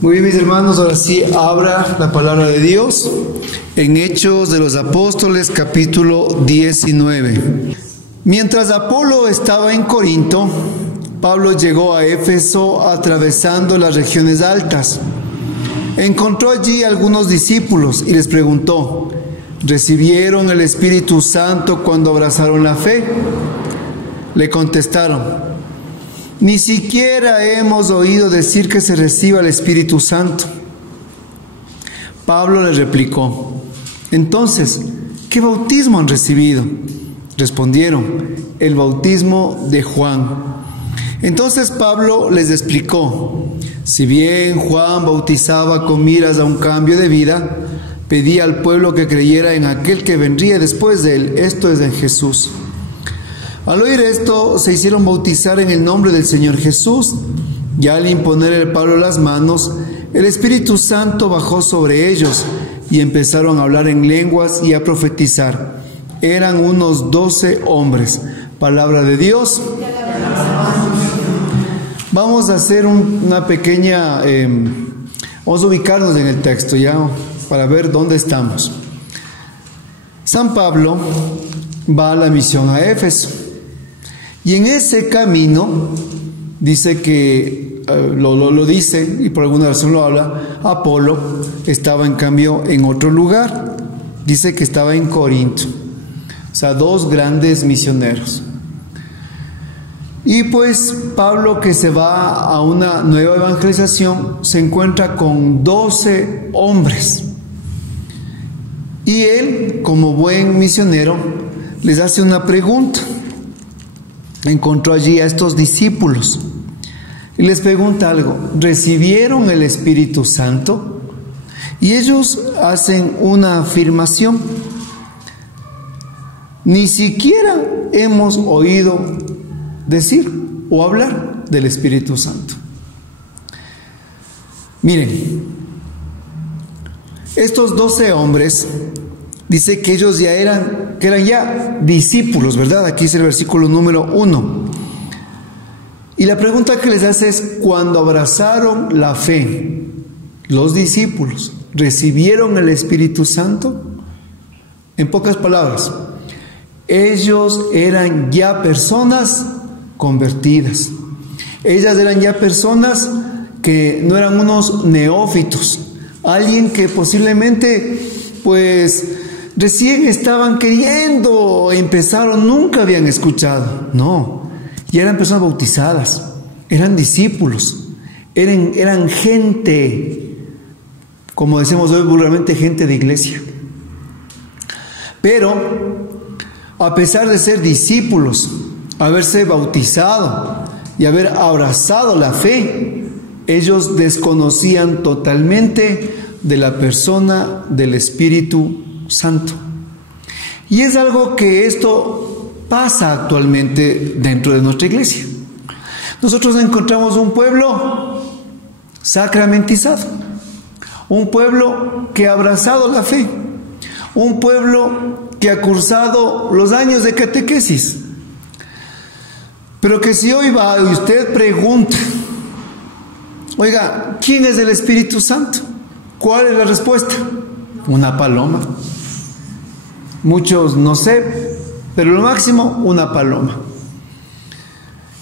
Muy bien, mis hermanos, ahora sí abra la palabra de Dios en Hechos de los Apóstoles, capítulo 19. Mientras Apolo estaba en Corinto, Pablo llegó a Éfeso atravesando las regiones altas. Encontró allí algunos discípulos y les preguntó: ¿recibieron el Espíritu Santo cuando abrazaron la fe? Le contestaron: ni siquiera hemos oído decir que se reciba el Espíritu Santo. Pablo les replicó: entonces, ¿qué bautismo han recibido? Respondieron: el bautismo de Juan. Entonces Pablo les explicó: si bien Juan bautizaba con miras a un cambio de vida, pedía al pueblo que creyera en aquel que vendría después de él, esto es, en Jesús. Al oír esto, se hicieron bautizar en el nombre del Señor Jesús, y al imponerle a Pablo las manos, el Espíritu Santo bajó sobre ellos, y empezaron a hablar en lenguas y a profetizar. Eran unos 12 hombres. Palabra de Dios. Vamos a hacer una pequeña... vamos a ubicarnos en el texto ya, para ver dónde estamos. San Pablo va a la misión a Éfeso. Y en ese camino, dice que, lo dice, y por alguna razón lo habla, Apolo estaba en cambio en otro lugar. Dice que estaba en Corinto. O sea, dos grandes misioneros. Y pues Pablo, que se va a una nueva evangelización, se encuentra con 12 hombres. Y él, como buen misionero, les hace una pregunta. Encontró allí a estos discípulos y les pregunta algo: ¿recibieron el Espíritu Santo? Y ellos hacen una afirmación: ni siquiera hemos oído decir o hablar del Espíritu Santo. Miren, estos 12 hombres, dice que ellos ya eran ya discípulos, ¿verdad? Aquí es el versículo número 1. Y la pregunta que les hace es: cuando abrazaron la fe, los discípulos, ¿recibieron el Espíritu Santo? En pocas palabras, ellos eran ya personas convertidas. Ellas eran ya personas que no eran unos neófitos, alguien que posiblemente pues recién estaban queriendo, empezaron, nunca habían escuchado. No, ya eran personas bautizadas, eran discípulos, eran gente, como decimos hoy vulgarmente, gente de iglesia. Pero a pesar de ser discípulos, haberse bautizado y haber abrazado la fe, ellos desconocían totalmente de la persona del Espíritu Santo. Y es algo que esto pasa actualmente dentro de nuestra iglesia. Nosotros encontramos un pueblo sacramentizado, un pueblo que ha abrazado la fe, un pueblo que ha cursado los años de catequesis. Pero que si hoy va y usted pregunta: oiga, ¿quién es el Espíritu Santo? ¿Cuál es la respuesta? Una paloma. Muchos no sé, pero lo máximo una paloma.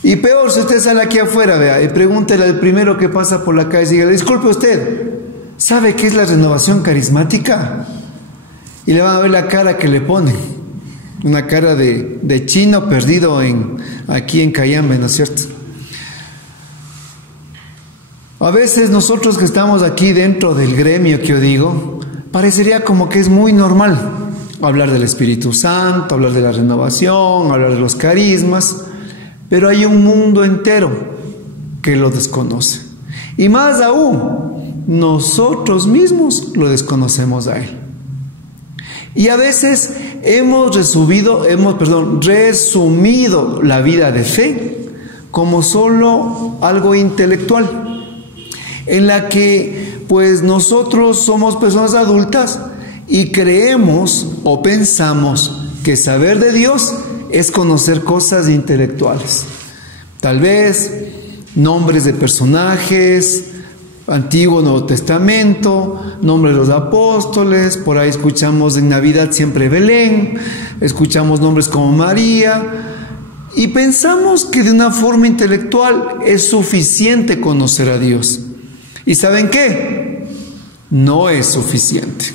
Y peor, si usted sale aquí afuera, vea, y pregúntele al primero que pasa por la calle y diga: disculpe usted, ¿sabe qué es la renovación carismática? Y le van a ver la cara que le ponen. Una cara de chino perdido aquí en Cayambe, ¿no es cierto? A veces nosotros que estamos aquí dentro del gremio que yo digo, parecería como que es muy normal hablar del Espíritu Santo, hablar de la renovación, hablar de los carismas, pero hay un mundo entero que lo desconoce. Y más aún, nosotros mismos lo desconocemos a él. Y a veces hemos resumido la vida de fe como solo algo intelectual, en la que pues nosotros somos personas adultas y creemos o pensamos que saber de Dios es conocer cosas intelectuales. Tal vez nombres de personajes, Antiguo, Nuevo Testamento, nombre de los apóstoles, por ahí escuchamos en Navidad siempre Belén, escuchamos nombres como María, y pensamos que de una forma intelectual es suficiente conocer a Dios. ¿Y saben qué? No es suficiente.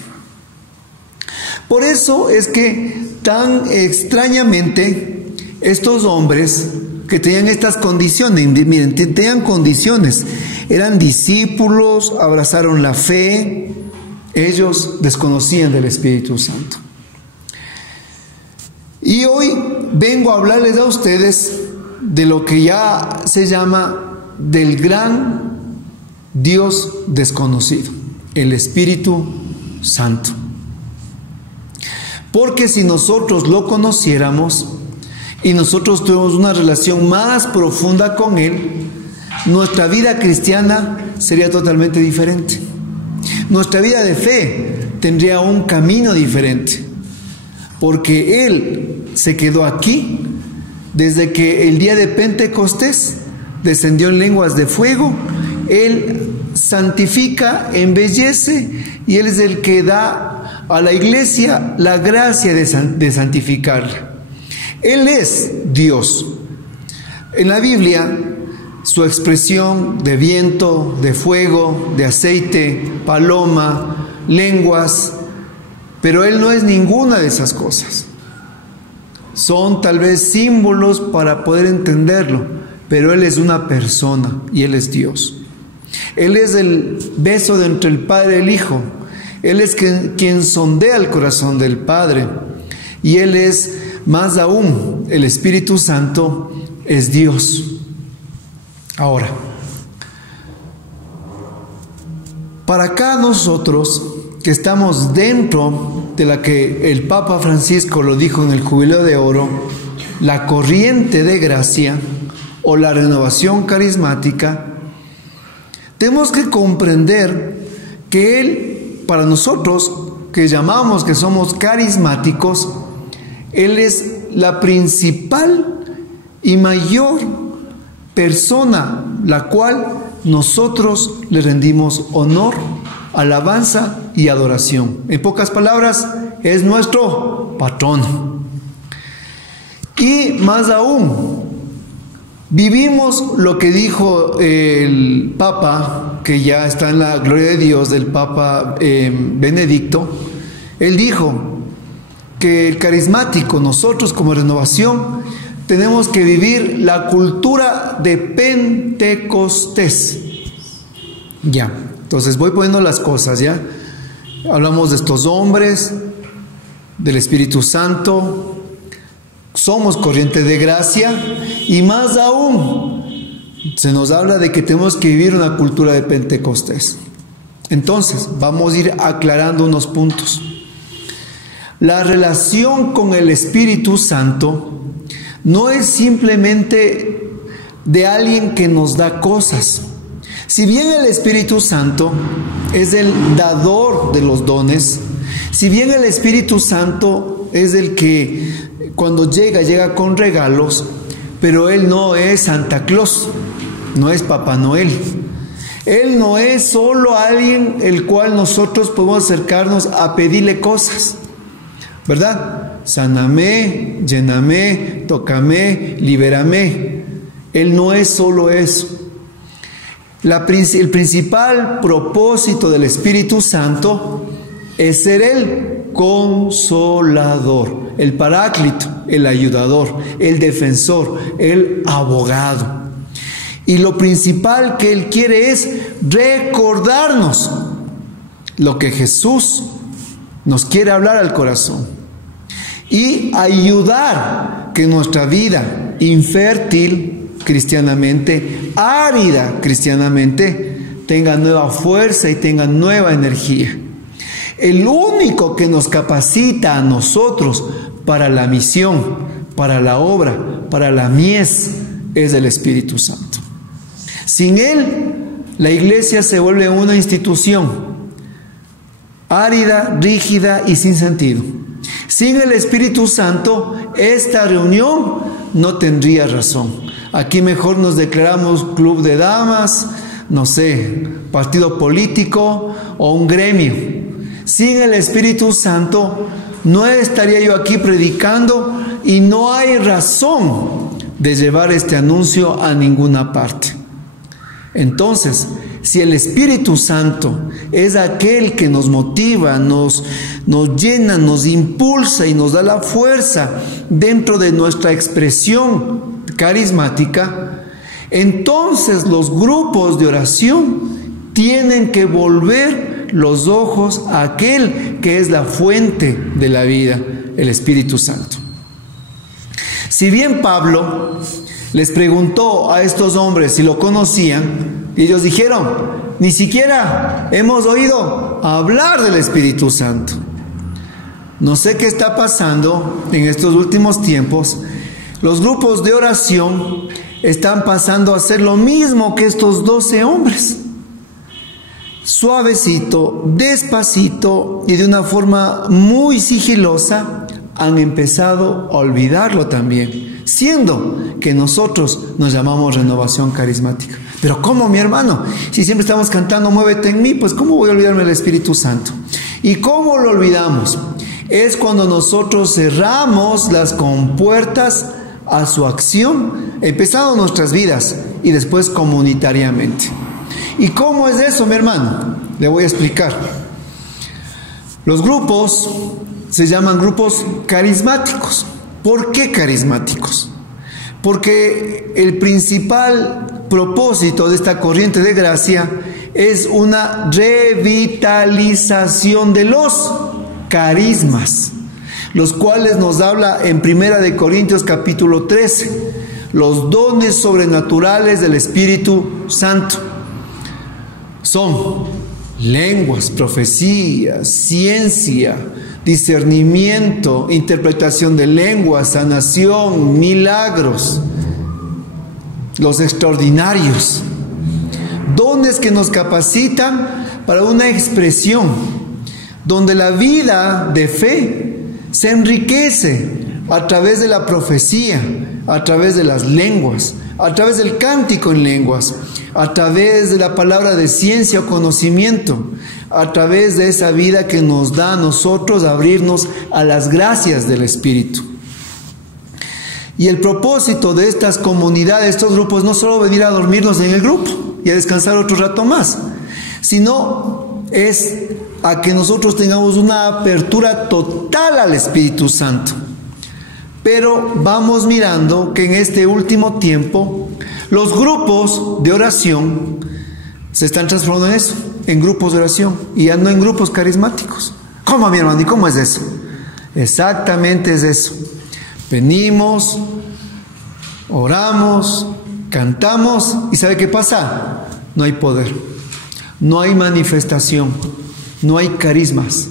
Por eso es que tan extrañamente estos hombres que tenían estas condiciones, miren, tenían condiciones, eran discípulos, abrazaron la fe, ellos desconocían del Espíritu Santo. Y hoy vengo a hablarles a ustedes de lo que ya se llama del gran Dios desconocido, el Espíritu Santo. Porque si nosotros lo conociéramos y nosotros tuviéramos una relación más profunda con Él, nuestra vida cristiana sería totalmente diferente. Nuestra vida de fe tendría un camino diferente. Porque Él se quedó aquí desde que el día de Pentecostés descendió en lenguas de fuego. Él santifica, embellece, y Él es el que da a la iglesia la gracia de santificarla. Él es Dios. En la Biblia, su expresión de viento, de fuego, de aceite, paloma, lenguas, pero Él no es ninguna de esas cosas. Son tal vez símbolos para poder entenderlo, pero Él es una persona y Él es Dios. Él es el beso de entre el Padre y el Hijo. Él es quien sondea el corazón del Padre. Y Él es, más aún, el Espíritu Santo es Dios. Ahora, para acá nosotros que estamos dentro de la que el Papa Francisco lo dijo en el Jubileo de Oro, la corriente de gracia o la renovación carismática, tenemos que comprender que Él, para nosotros que llamamos que somos carismáticos, Él es la principal y mayor persona la cual nosotros le rendimos honor, alabanza y adoración. En pocas palabras, es nuestro patrón. Y más aún, vivimos lo que dijo el Papa, que ya está en la gloria de Dios, del Papa Benedicto. Él dijo que el carismático, nosotros como renovación, tenemos que vivir la cultura de Pentecostés. Ya, entonces voy poniendo las cosas, ¿ya? Hablamos de estos hombres, del Espíritu Santo, somos corriente de gracia, y más aún se nos habla de que tenemos que vivir una cultura de Pentecostés. Entonces, vamos a ir aclarando unos puntos. La relación con el Espíritu Santo no es simplemente de alguien que nos da cosas. Si bien el Espíritu Santo es el dador de los dones, si bien el Espíritu Santo es el que cuando llega con regalos, pero Él no es Santa Claus, no es Papá Noel. Él no es solo alguien el cual nosotros podemos acercarnos a pedirle cosas, ¿verdad? Sáname, lléname, tócame, libérame. Él no es solo eso. El principal propósito del Espíritu Santo es ser el consolador, el paráclito, el ayudador, el defensor, el abogado. Y lo principal que Él quiere es recordarnos lo que Jesús nos quiere hablar al corazón y ayudar que nuestra vida infértil cristianamente, árida cristianamente, tenga nueva fuerza y tenga nueva energía. El único que nos capacita a nosotros para la misión, para la obra, para la mies, es el Espíritu Santo. Sin Él, la iglesia se vuelve una institución árida, rígida y sin sentido. Sin el Espíritu Santo, esta reunión no tendría razón. Aquí mejor nos declaramos club de damas, no sé, partido político o un gremio. Sin el Espíritu Santo no estaría yo aquí predicando y no hay razón de llevar este anuncio a ninguna parte. Entonces, si el Espíritu Santo es aquel que nos motiva, nos llena, nos impulsa y nos da la fuerza dentro de nuestra expresión carismática, entonces los grupos de oración tienen que volver los ojos a aquel que es la fuente de la vida, el Espíritu Santo. Si bien Pablo les preguntó a estos hombres si lo conocían, y ellos dijeron, ni siquiera hemos oído hablar del Espíritu Santo. No sé qué está pasando en estos últimos tiempos. Los grupos de oración están pasando a hacer lo mismo que estos 12 hombres. Suavecito, despacito y de una forma muy sigilosa han empezado a olvidarlo también, siendo que nosotros nos llamamos renovación carismática. Pero ¿cómo, mi hermano? Si siempre estamos cantando muévete en mí, pues ¿cómo voy a olvidarme del Espíritu Santo? ¿Y cómo lo olvidamos? Es cuando nosotros cerramos las compuertas a su acción, empezando nuestras vidas y después comunitariamente. ¿Y cómo es eso, mi hermano? Le voy a explicar. Los grupos se llaman grupos carismáticos. ¿Por qué carismáticos? Porque el principal propósito de esta corriente de gracia es una revitalización de los carismas, los cuales nos habla en 1 Corintios capítulo 13, los dones sobrenaturales del Espíritu Santo. Son lenguas, profecías, ciencia, discernimiento, interpretación de lenguas, sanación, milagros, los extraordinarios, dones que nos capacitan para una expresión donde la vida de fe se enriquece a través de la profecía, a través de las lenguas, a través del cántico en lenguas, a través de la palabra de ciencia o conocimiento, a través de esa vida que nos da a nosotros abrirnos a las gracias del Espíritu. Y el propósito de estas comunidades, estos grupos, no solo venir a dormirnos en el grupo y a descansar otro rato más, sino es a que nosotros tengamos una apertura total al Espíritu Santo. Pero vamos mirando que en este último tiempo los grupos de oración se están transformando en eso, en grupos de oración y ya no en grupos carismáticos. ¿Cómo, mi hermano? ¿Y cómo es eso? Exactamente es eso. Venimos, oramos, cantamos y ¿sabe qué pasa? No hay poder, no hay manifestación, no hay carismas.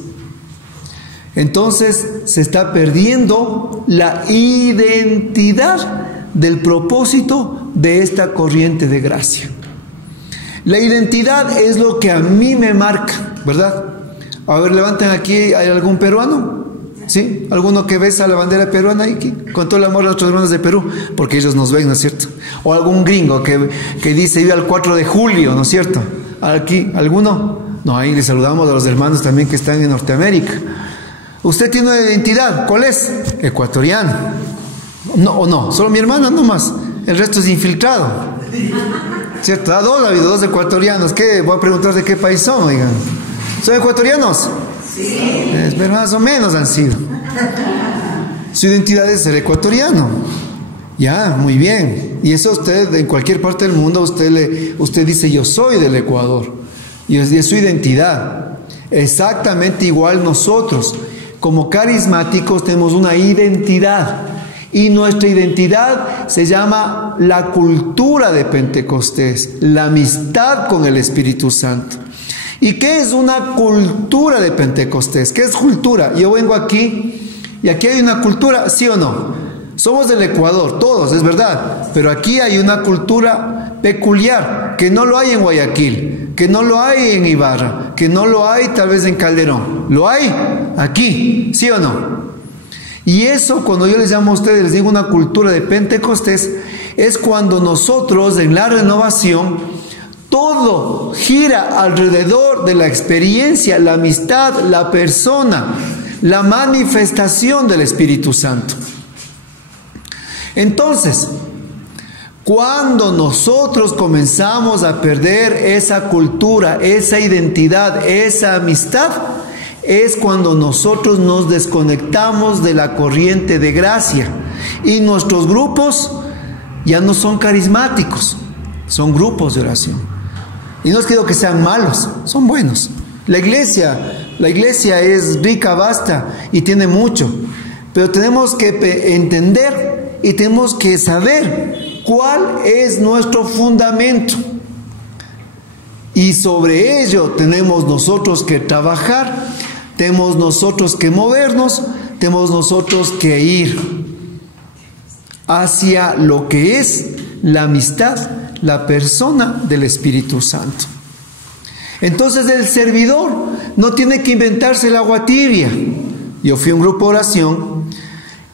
Entonces se está perdiendo la identidad del propósito de esta corriente de gracia. La identidad es lo que a mí me marca, ¿verdad? A ver, levanten aquí, ¿hay algún peruano? ¿Sí? ¿Alguno que besa la bandera peruana aquí? Con todo el amor a nuestros hermanos de Perú, porque ellos nos ven, ¿no es cierto? O algún gringo que dice viva el 4 de julio, ¿no es cierto? Aquí, ¿alguno? No, ahí les saludamos a los hermanos también que están en Norteamérica. Usted tiene una identidad, ¿cuál es? Ecuatoriano. No, o no, solo mi hermana nomás, el resto es infiltrado. ¿Cierto? Ha habido dos ecuatorianos. ¿Qué? Voy a preguntar de qué país son, oigan. ¿Son ecuatorianos? Sí. Pero más o menos han sido. Su identidad es ser ecuatoriano. Ya, muy bien. Y eso usted, en cualquier parte del mundo, usted dice, yo soy del Ecuador. Y es su identidad. Exactamente igual nosotros, como carismáticos, tenemos una identidad. Y nuestra identidad se llama la cultura de Pentecostés, la amistad con el Espíritu Santo. ¿Y qué es una cultura de Pentecostés? ¿Qué es cultura? Yo vengo aquí y aquí hay una cultura, ¿sí o no? Somos del Ecuador, todos, es verdad, pero aquí hay una cultura peculiar que no lo hay en Guayaquil, que no lo hay en Ibarra, que no lo hay tal vez en Calderón. Lo hay aquí, ¿sí o no? Y eso, cuando yo les llamo a ustedes, les digo una cultura de Pentecostés, es cuando nosotros en la renovación Todo gira alrededor de la experiencia, la amistad, la persona, la manifestación del Espíritu Santo. Entonces, cuando nosotros comenzamos a perder esa cultura, esa identidad, esa amistad, es cuando nosotros nos desconectamos de la corriente de gracia y nuestros grupos ya no son carismáticos, son grupos de oración. Y no es que digo que sean malos, son buenos. La iglesia es rica, vasta y tiene mucho, pero tenemos que entender y tenemos que saber cuál es nuestro fundamento. Y sobre ello tenemos nosotros que trabajar, tenemos nosotros que movernos, tenemos nosotros que ir hacia lo que es la amistad, la persona del Espíritu Santo. Entonces el servidor no tiene que inventarse el agua tibia. Yo fui a un grupo de oración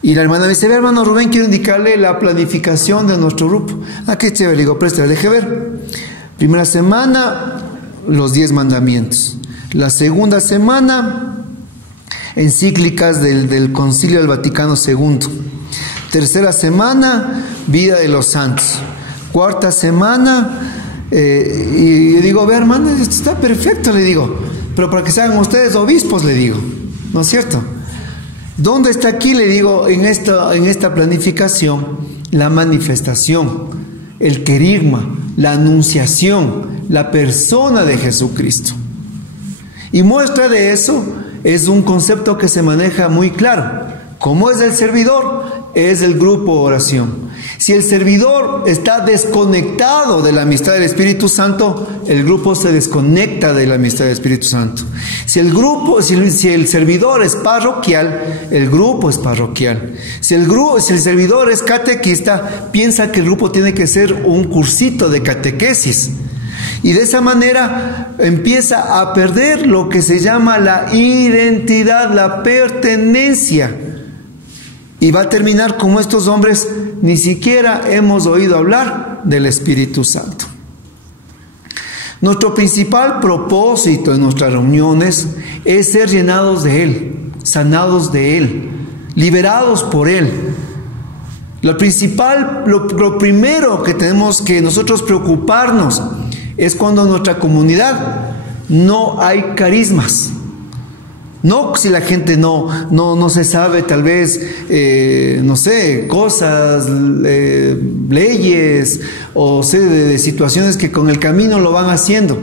y la hermana me dice: ve, hermano Rubén, quiero indicarle la planificación de nuestro grupo. Ah, qué chévere. Le digo: préstale, deje ver. Primera semana, los 10 mandamientos. La segunda semana, encíclicas del Concilio del Vaticano II. Tercera semana, vida de los santos. Cuarta semana, y le digo: ve, hermano, esto está perfecto, le digo, pero para que se hagan ustedes obispos, le digo, ¿no es cierto? ¿Dónde está aquí? Le digo, en esta planificación, la manifestación, el querigma, la anunciación, la persona de Jesucristo. Y muestra de eso es un concepto que se maneja muy claro. ¿Cómo es el servidor? Es el grupo de oración. Si el servidor está desconectado de la amistad del Espíritu Santo, el grupo se desconecta de la amistad del Espíritu Santo. Si el servidor es parroquial, el grupo es parroquial. Si el servidor es catequista, piensa que el grupo tiene que ser un cursito de catequesis. Y de esa manera empieza a perder lo que se llama la identidad, la pertenencia. Y va a terminar como estos hombres: ni siquiera hemos oído hablar del Espíritu Santo. Nuestro principal propósito en nuestras reuniones es ser llenados de Él, sanados de Él, liberados por Él. Lo primero que tenemos que nosotros preocuparnos es cuando en nuestra comunidad no hay carismas. No si la gente no se sabe tal vez, no sé, cosas, leyes o de situaciones que con el camino lo van haciendo.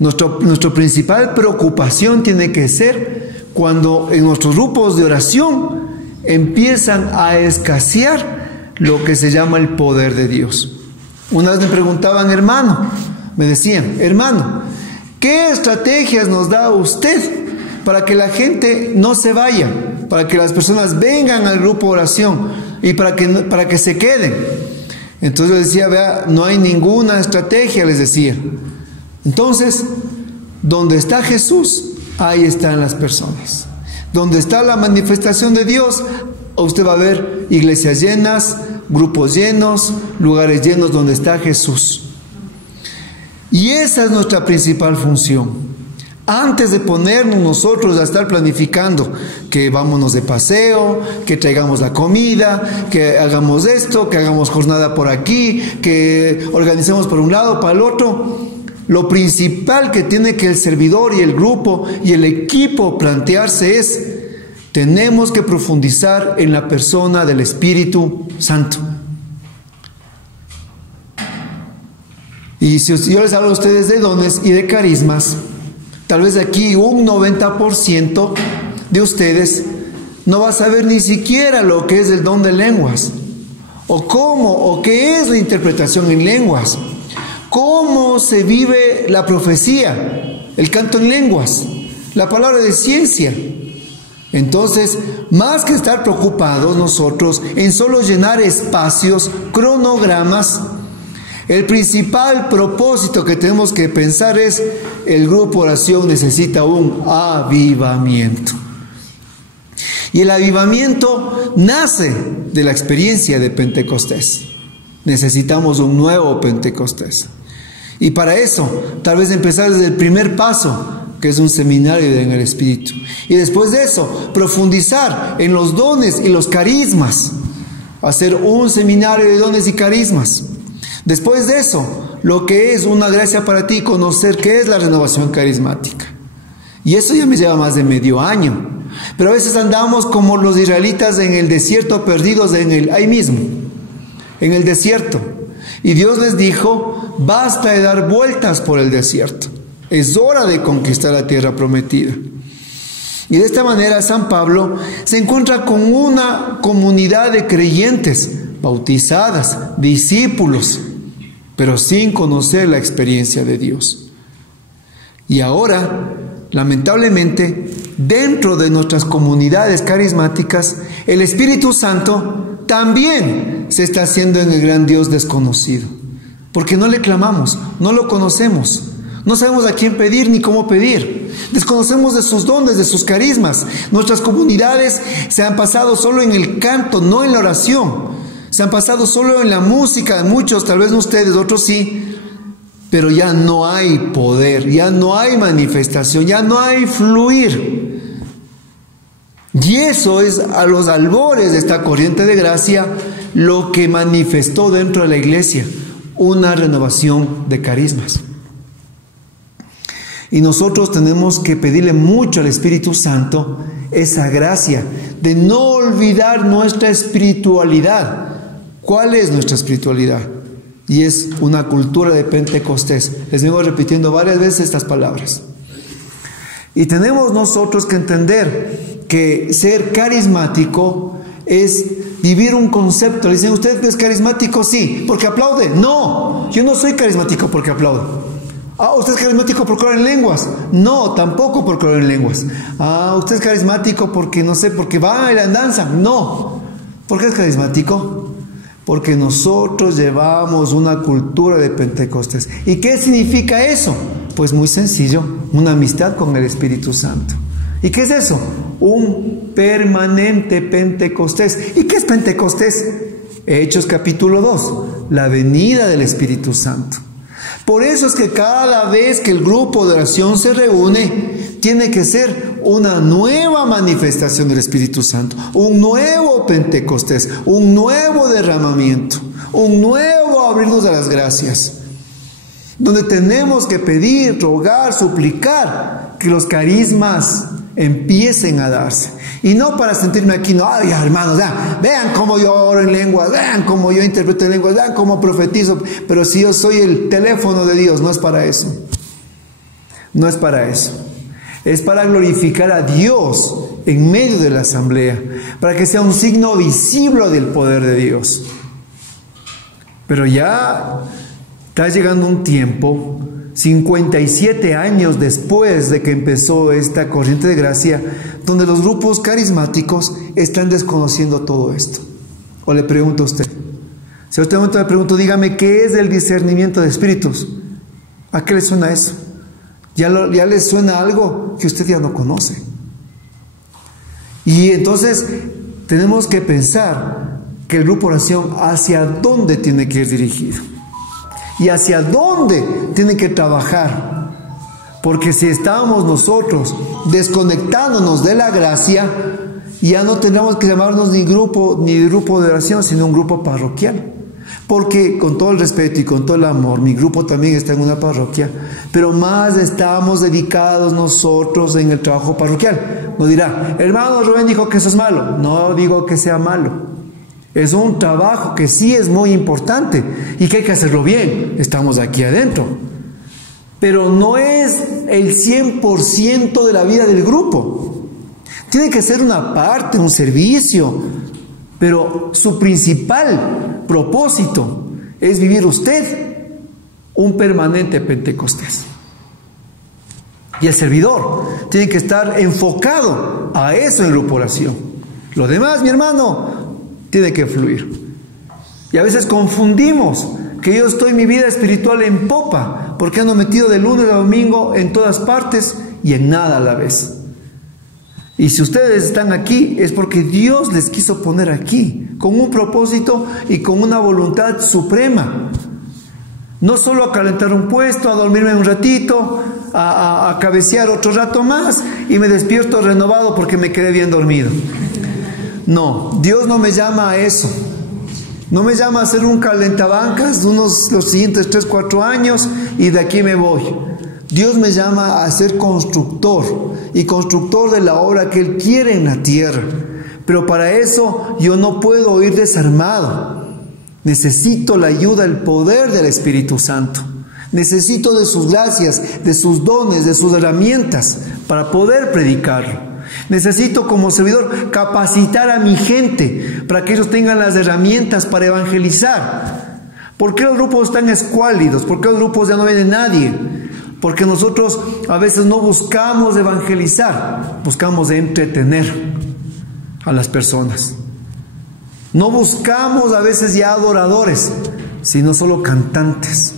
Nuestra principal preocupación tiene que ser cuando en nuestros grupos de oración empiezan a escasear lo que se llama el poder de Dios. Una vez me preguntaban: hermano, me decían: hermano, ¿qué estrategias nos da usted para que la gente no se vaya, para que las personas vengan al grupo de oración y para que se queden? Entonces yo decía: vea, no hay ninguna estrategia, les decía. Entonces, donde está Jesús, ahí están las personas. Donde está la manifestación de Dios, usted va a ver iglesias llenas, grupos llenos, lugares llenos donde está Jesús. Y esa es nuestra principal función. Antes de ponernos nosotros a estar planificando que vámonos de paseo, que traigamos la comida, que hagamos esto, que hagamos jornada por aquí, que organicemos por un lado, para el otro, lo principal que tiene que el servidor y el grupo y el equipo plantearse es: tenemos que profundizar en la persona del Espíritu Santo. Y si yo les hablo a ustedes de dones y de carismas, tal vez aquí un 90% de ustedes no va a saber ni siquiera lo que es el don de lenguas, o cómo, o qué es la interpretación en lenguas, cómo se vive la profecía, el canto en lenguas, la palabra de ciencia. Entonces, más que estar preocupados nosotros en solo llenar espacios, cronogramas, el principal propósito que tenemos que pensar es: el grupo de oración necesita un avivamiento. Y el avivamiento nace de la experiencia de Pentecostés. Necesitamos un nuevo Pentecostés. Y para eso, tal vez empezar desde el primer paso, que es un seminario en el Espíritu. Y después de eso, profundizar en los dones y los carismas. Hacer un seminario de dones y carismas. Después de eso, lo que es una gracia para ti, conocer qué es la renovación carismática. Y eso ya me lleva más de medio año. Pero a veces andamos como los israelitas en el desierto, perdidos ahí mismo, en el desierto. Y Dios les dijo, basta de dar vueltas por el desierto. Es hora de conquistar la tierra prometida. Y de esta manera San Pablo se encuentra con una comunidad de creyentes, bautizadas, discípulos, pero sin conocer la experiencia de Dios. Y ahora, lamentablemente, dentro de nuestras comunidades carismáticas, el Espíritu Santo también se está haciendo en el gran Dios desconocido. Porque no le clamamos, no lo conocemos. No sabemos a quién pedir ni cómo pedir. Desconocemos de sus dones, de sus carismas. Nuestras comunidades se han pasado solo en el canto, no en la oración. Se han pasado solo en la música. Muchos, tal vez no ustedes, otros sí. Pero ya no hay poder, ya no hay manifestación, ya no hay fluir. Y eso es a los albores de esta corriente de gracia lo que manifestó dentro de la iglesia, una renovación de carismas. Y nosotros tenemos que pedirle mucho al Espíritu Santo esa gracia de no olvidar nuestra espiritualidad. ¿Cuál es nuestra espiritualidad? Y es una cultura de Pentecostés. Les vengo repitiendo varias veces estas palabras. Y tenemos nosotros que entender que ser carismático es vivir un concepto. Le dicen, ¿usted es carismático? Sí. ¿Porque aplaude? No, yo no soy carismático porque aplaudo. ¿Usted es carismático porque ora en lenguas? No, tampoco porque ora en lenguas. ¿Usted es carismático porque, no sé, porque va a la danza? No. ¿Por qué es carismático? Porque nosotros llevamos una cultura de Pentecostés. ¿Y qué significa eso? Pues muy sencillo, una amistad con el Espíritu Santo. ¿Y qué es eso? Un permanente Pentecostés. ¿Y qué es Pentecostés? Hechos capítulo 2, la venida del Espíritu Santo. Por eso es que cada vez que el grupo de oración se reúne, tiene que ser una nueva manifestación del Espíritu Santo, un nuevo Pentecostés, un nuevo derramamiento, un nuevo abrirnos a las gracias, donde tenemos que pedir, rogar, suplicar que los carismas empiecen a darse. Y no para sentirme aquí, no, ay hermanos, vean cómo yo oro en lenguas, vean cómo yo interpreto en lenguas, vean cómo profetizo, pero si yo soy el teléfono de Dios, no es para eso. No es para eso. Es para glorificar a Dios en medio de la asamblea, para que sea un signo visible del poder de Dios. Pero ya está llegando un tiempo, 57 años después de que empezó esta corriente de gracia, donde los grupos carismáticos están desconociendo todo esto. O le pregunto a usted, si a usted le pregunto, dígame, ¿qué es el discernimiento de espíritus? ¿A qué le suena eso? Ya le suena algo que usted ya no conoce. Y entonces tenemos que pensar que el grupo oración hacia dónde tiene que ir dirigido y hacia dónde tiene que trabajar. Porque si estamos nosotros desconectándonos de la gracia, ya no tendremos que llamarnos ni grupo de oración, sino un grupo parroquial. Porque con todo el respeto y con todo el amor, mi grupo también está en una parroquia, pero más estamos dedicados nosotros en el trabajo parroquial. No dirá, hermano Rubén dijo que eso es malo. No digo que sea malo. Es un trabajo que sí es muy importante y que hay que hacerlo bien. Estamos aquí adentro. Pero no es el 100% de la vida del grupo. Tiene que ser una parte, un servicio. Pero su principal propósito es vivir usted un permanente Pentecostés. Y el servidor tiene que estar enfocado a eso en grupo oración. Lo demás, mi hermano, tiene que fluir. Y a veces confundimos que yo estoy mi vida espiritual en popa, porque ando metido de lunes a domingo en todas partes y en nada a la vez. Y si ustedes están aquí es porque Dios les quiso poner aquí, con un propósito y con una voluntad suprema. No solo a calentar un puesto, a dormirme un ratito, a cabecear otro rato más y me despierto renovado porque me quedé bien dormido. No, Dios no me llama a eso. No me llama a ser un calentabancas los siguientes 3, 4 años y de aquí me voy. Dios me llama a ser constructor y constructor de la obra que Él quiere en la tierra. Pero para eso yo no puedo ir desarmado. Necesito la ayuda, el poder del Espíritu Santo. Necesito de sus gracias, de sus dones, de sus herramientas para poder predicarlo. Necesito como servidor capacitar a mi gente para que ellos tengan las herramientas para evangelizar. ¿Por qué los grupos están escuálidos? ¿Por qué los grupos ya no viene nadie? Porque nosotros a veces no buscamos evangelizar, buscamos entretener a las personas. No buscamos a veces ya adoradores, sino solo cantantes.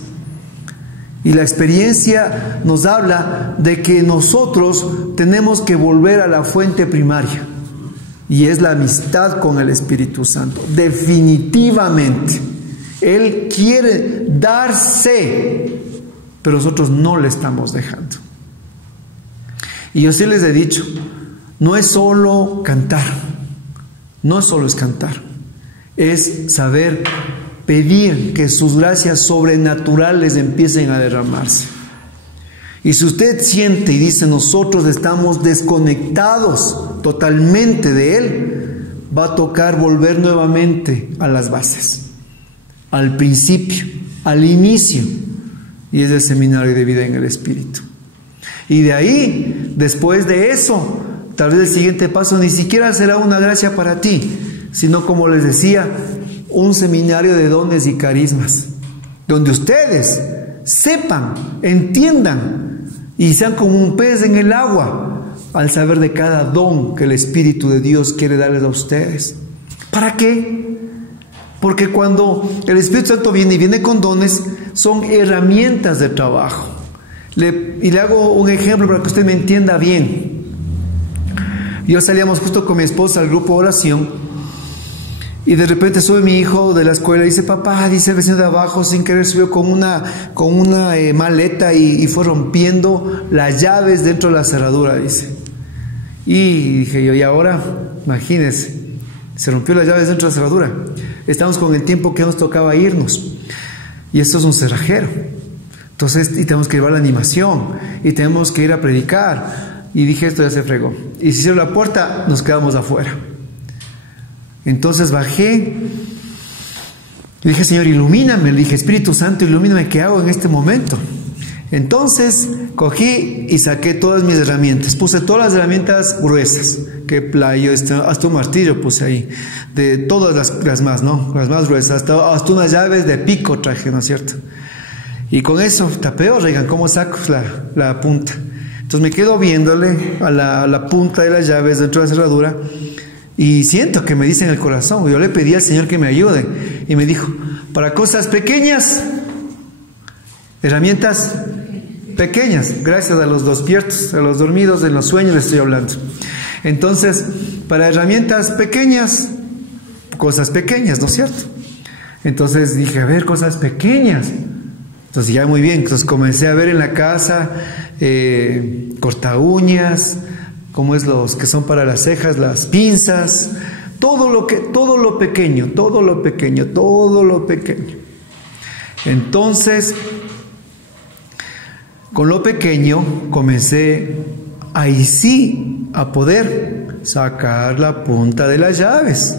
Y la experiencia nos habla de que nosotros tenemos que volver a la fuente primaria. Y es la amistad con el Espíritu Santo. Definitivamente. Él quiere darse, pero nosotros no le estamos dejando. Y yo sí les he dicho, no es solo cantar. No solo es cantar. Es saber pedir que sus gracias sobrenaturales empiecen a derramarse. Y si usted siente y dice nosotros estamos desconectados totalmente de Él, va a tocar volver nuevamente a las bases, al principio, al inicio, y es el seminario de vida en el Espíritu. Y de ahí, después de eso, tal vez el siguiente paso ni siquiera será una gracia para ti, sino como les decía, un seminario de dones y carismas, donde ustedes sepan, entiendan y sean como un pez en el agua al saber de cada don que el Espíritu de Dios quiere darles a ustedes. ¿Para qué? Porque cuando el Espíritu Santo viene y viene con dones, son herramientas de trabajo. Y le hago un ejemplo para que usted me entienda bien. Yo salíamos justo con mi esposa al grupo de oración. Y de repente sube mi hijo de la escuela y dice, papá, dice el vecino de abajo, sin querer subió con una maleta y fue rompiendo las llaves dentro de la cerradura, dice. Y dije yo, y ahora, imagínense, se rompió las llaves dentro de la cerradura. Estamos con el tiempo que nos tocaba irnos. Y esto es un cerrajero. Entonces, y tenemos que llevar la animación, y tenemos que ir a predicar. Y dije, esto ya se fregó. Y si cierro la puerta, nos quedamos afuera. Entonces bajé y dije, Señor, ilumíname. Le dije, Espíritu Santo, ilumíname, ¿qué hago en este momento? Entonces cogí y saqué todas mis herramientas. Puse todas las herramientas gruesas, que playo, hasta un martillo puse ahí. De todas las más, ¿no? Las más gruesas, hasta unas llaves de pico traje, ¿no es cierto? Y con eso, tapeo, oigan, ¿cómo saco la punta? Entonces me quedo viéndole a la punta de las llaves dentro de la cerradura. Y siento que me dice en el corazón, yo le pedí al Señor que me ayude. Y me dijo, para cosas pequeñas, herramientas pequeñas, gracias a los despiertos, a los dormidos, en los sueños le estoy hablando. Entonces, para herramientas pequeñas, cosas pequeñas, ¿no es cierto? Entonces dije, a ver, cosas pequeñas. Entonces ya muy bien, entonces comencé a ver en la casa, corta uñas, como es los que son para las cejas, las pinzas, todo lo pequeño. Entonces, con lo pequeño comencé ahí sí a poder sacar la punta de las llaves.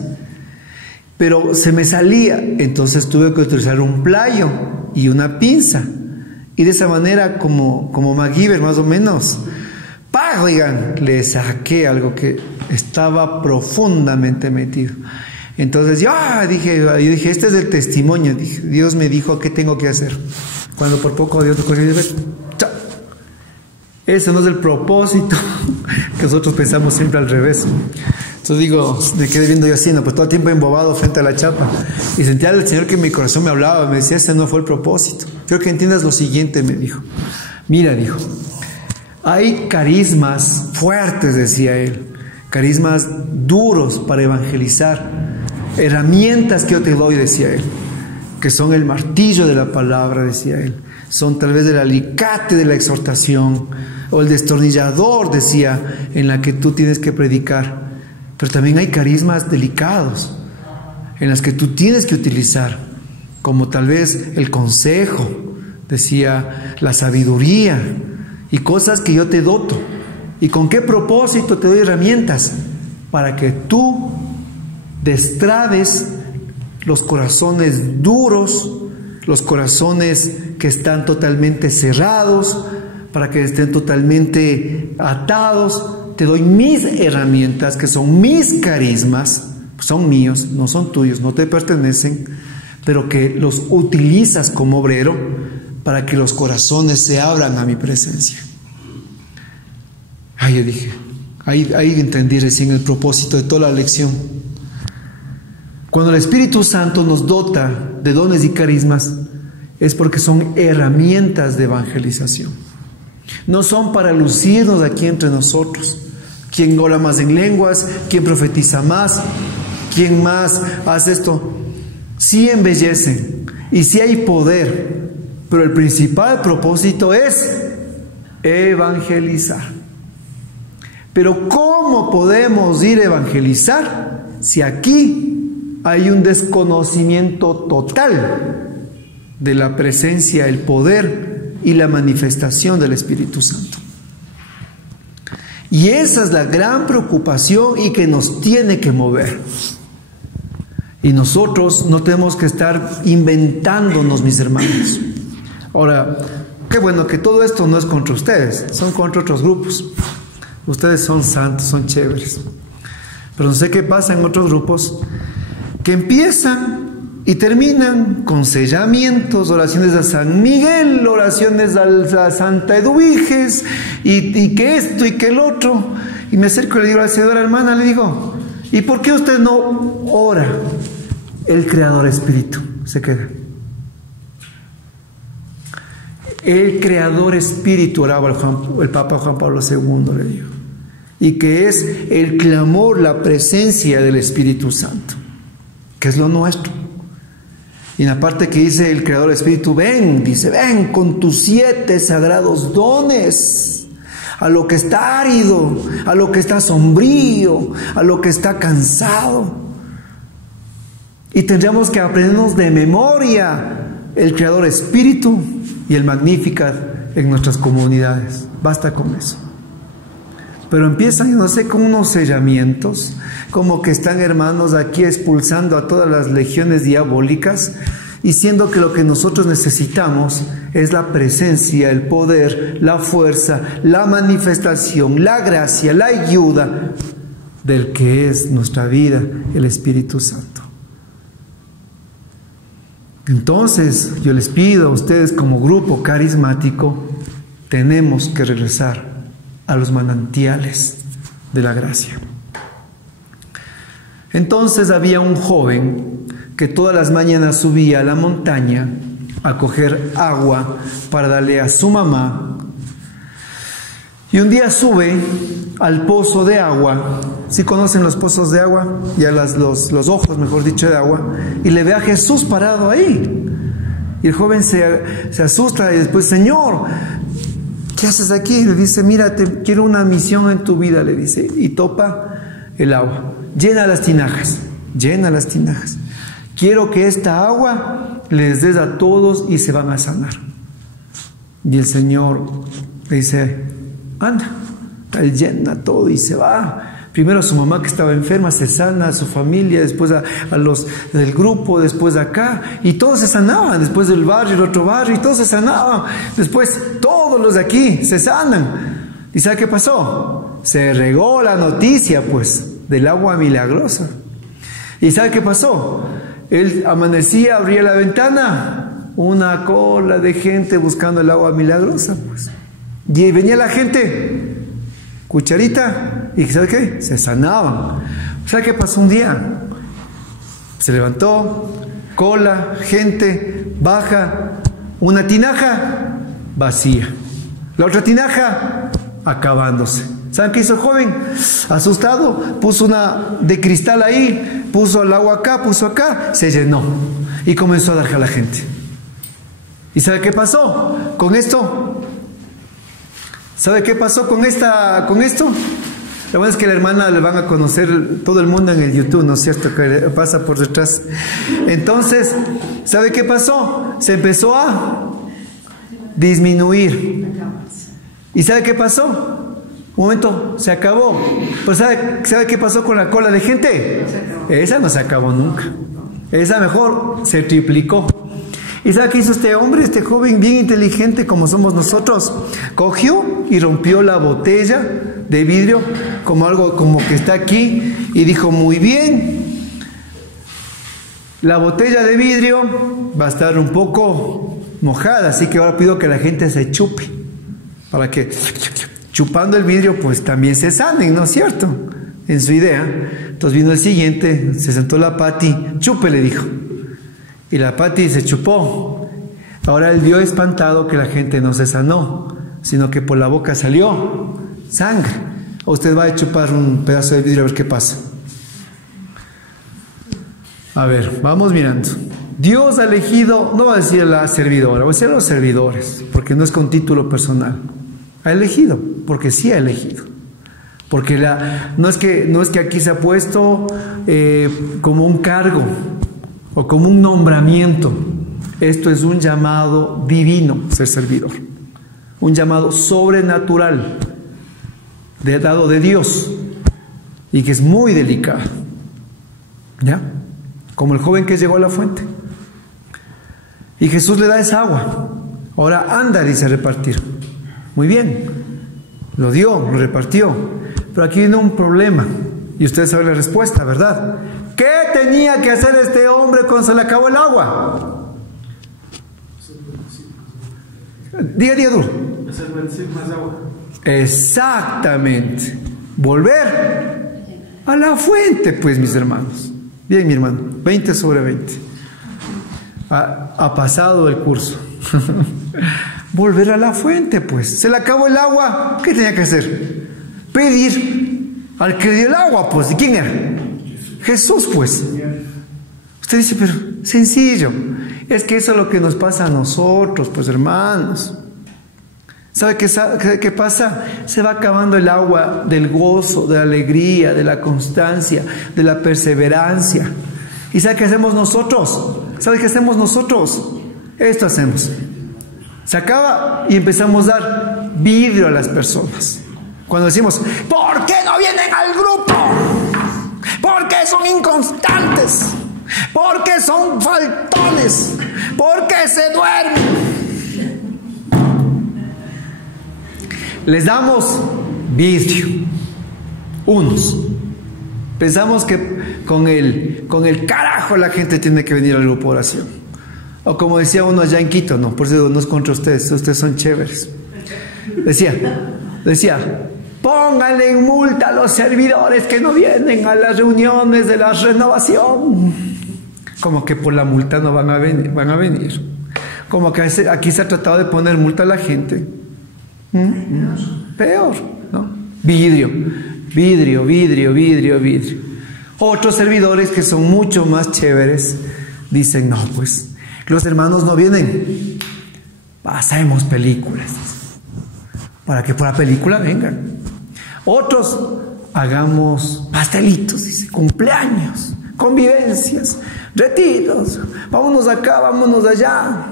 Pero se me salía, entonces tuve que utilizar un playo y una pinza. Y de esa manera, como MacGyver más o menos, ¡pah! Oigan, le saqué algo que estaba profundamente metido. Entonces yo dije, este es el testimonio. Dije, Dios me dijo qué tengo que hacer. Cuando por poco Dios me cogió y dice, ¡chao! Ese no es el propósito, que nosotros pensamos siempre al revés. Entonces digo, me quedé viendo yo así, pues todo el tiempo embobado frente a la chapa. Y sentía al Señor que en mi corazón me hablaba, me decía, ese no fue el propósito. Quiero que entiendas lo siguiente, me dijo. Mira, dijo, hay carismas fuertes, decía él, carismas duros para evangelizar, herramientas que yo te doy, decía él. que son el martillo de la palabra, decía él. Son tal vez el alicate de la exhortación o el destornillador, decía, en la que tú tienes que predicar. Pero también hay carismas delicados en las que tú tienes que utilizar, como tal vez el consejo, decía, la sabiduría y cosas que yo te doto. ¿Y con qué propósito te doy herramientas? Para que tú destrabes los corazones duros, los corazones que están totalmente cerrados, para que estén totalmente atados. Te doy mis herramientas, que son mis carismas, son míos, no son tuyos, no te pertenecen, pero que los utilizas como obrero para que los corazones se abran a mi presencia. Yo dije, ahí entendí recién el propósito de toda la lección. Cuando el Espíritu Santo nos dota de dones y carismas, es porque son herramientas de evangelización. No son para lucirnos aquí entre nosotros. ¿Quién ora más en lenguas? ¿Quién profetiza más? ¿Quién más hace esto? Sí embellecen y sí hay poder, pero el principal propósito es evangelizar. Pero ¿cómo podemos ir a evangelizar si aquí hay un desconocimiento total de la presencia, el poder y la manifestación del Espíritu Santo? Y esa es la gran preocupación y que nos tiene que mover. Y nosotros no tenemos que estar inventándonos, mis hermanos. Ahora, qué bueno que todo esto no es contra ustedes, son contra otros grupos. Ustedes son santos, son chéveres. Pero no sé qué pasa en otros grupos que empiezan y terminan con sellamientos, oraciones a San Miguel, oraciones a Santa Eduviges, y que esto y que el otro. Y me acerco y le digo a la señora hermana, le digo, ¿y por qué usted no ora el Creador Espíritu? Se queda. El Creador Espíritu oraba el Papa Juan Pablo II, le digo. Y que es el clamor, la presencia del Espíritu Santo, que es lo nuestro. Y en la parte que dice el Creador Espíritu, ven, dice, ven con tus 7 sagrados dones, a lo que está árido, a lo que está sombrío, a lo que está cansado. Y tendríamos que aprendernos de memoria el Creador Espíritu y el Magnificat en nuestras comunidades. Basta con eso. Pero empiezan, no sé, con unos sellamientos, como que están hermanos aquí expulsando a todas las legiones diabólicas, y siendo que lo que nosotros necesitamos es la presencia, el poder, la fuerza, la manifestación, la gracia, la ayuda del que es nuestra vida, el Espíritu Santo. Entonces, yo les pido a ustedes como grupo carismático, tenemos que regresar a los manantiales de la gracia. Entonces había un joven que todas las mañanas subía a la montaña a coger agua para darle a su mamá. Y un día sube al pozo de agua. ¿Sí conocen los pozos de agua? Ya los ojos, mejor dicho, de agua. Y le ve a Jesús parado ahí. Y el joven se asusta y después, Señor, ¿qué haces aquí? Y le dice, mira, quiero una misión en tu vida, le dice. Y topa el agua. Llena las tinajas. Llena las tinajas. Quiero que esta agua les des a todos y se van a sanar. Y el Señor le dice, anda. Él llena todo y se va. Primero a su mamá que estaba enferma se sana, a su familia, después a los del grupo, después acá, y todos se sanaban, después del barrio, el otro barrio, y todos se sanaban, después todos los de aquí se sanan. ¿Y sabe qué pasó? Se regó la noticia, pues, del agua milagrosa. ¿Y sabe qué pasó? Él amanecía, abría la ventana, una cola de gente buscando el agua milagrosa, pues. Y venía la gente, cucharita, y ¿sabe qué? Se sanaban. ¿Sabe qué pasó un día? Se levantó, cola, gente, baja, una tinaja vacía, la otra tinaja acabándose. ¿Saben qué hizo el joven? Asustado, puso una de cristal ahí, puso el agua acá, puso acá, se llenó. Y comenzó a dar a la gente. ¿Y sabe qué pasó con esto? ¿Sabe qué pasó con esto? Lo bueno es que la hermana le van a conocer todo el mundo en el YouTube, ¿no es cierto? Que pasa por detrás. Entonces, ¿sabe qué pasó? Se empezó a disminuir. ¿Y sabe qué pasó? Un momento, se acabó. Pero ¿sabe qué pasó con la cola de gente? Esa no se acabó nunca. Esa mejor se triplicó. ¿Y sabe qué hizo este hombre, este joven bien inteligente como somos nosotros? Cogió y rompió la botella de vidrio como algo como que está aquí y dijo, muy bien, la botella de vidrio va a estar un poco mojada, así que ahora pido que la gente se chupe, para que chupando el vidrio pues también se sanen, ¿no es cierto? En su idea. Entonces vino el siguiente, se sentó la Pati, chupe, le dijo. Y la Pati se chupó. Ahora él vio espantado que la gente no se sanó, sino que por la boca salió sangre. O usted va a chupar un pedazo de vidrio a ver qué pasa. A ver, vamos mirando. Dios ha elegido, no va a decir a la servidora, va a decir a los servidores, porque no es con título personal. Ha elegido, porque sí ha elegido. Porque no es que aquí se ha puesto como un cargo o como un nombramiento. Esto es un llamado divino, ser servidor. Un llamado sobrenatural, dado de Dios, y que es muy delicado. ¿Ya? Como el joven que llegó a la fuente. Y Jesús le da esa agua. Ahora anda, dice, a repartir. Muy bien. Lo dio, lo repartió. Pero aquí viene un problema. Y ustedes saben la respuesta, ¿verdad? ¿Qué tenía que hacer este hombre cuando se le acabó el agua? Diga duro. Más agua. Exactamente. Volver a la fuente, pues, mis hermanos. Bien, mi hermano. 20 sobre 20. Ha pasado el curso. Volver a la fuente, pues. Se le acabó el agua. ¿Qué tenía que hacer? Pedir al que dio el agua, pues. ¿Y quién era? Jesús, pues. Usted dice, pero sencillo. Es que eso es lo que nos pasa a nosotros, pues, hermanos. ¿Sabe qué pasa? Se va acabando el agua del gozo, de la alegría, de la constancia, de la perseverancia. ¿Y sabe qué hacemos nosotros? ¿Sabe qué hacemos nosotros? Esto hacemos. Se acaba y empezamos a dar vidrio a las personas. Cuando decimos, ¿por qué no vienen al grupo? ¿Por qué son inconstantes? ¿Por qué son faltones? ¿Por qué se duermen? Les damos vidrio. Unos. Pensamos que con el carajo la gente tiene que venir al grupo de oración. O como decía uno allá en Quito, no, por eso no es contra ustedes son chéveres. Decía, pónganle en multa a los servidores que no vienen a las reuniones de la renovación. Como que por la multa no van a venir. Como que aquí se ha tratado de poner multa a la gente. Peor, ¿no? Vidrio. Otros servidores que son mucho más chéveres dicen, no, pues los hermanos no vienen, pasemos películas para que por la película vengan. Otros hagamos pastelitos, dice, cumpleaños, convivencias, retiros, vámonos acá, vámonos allá,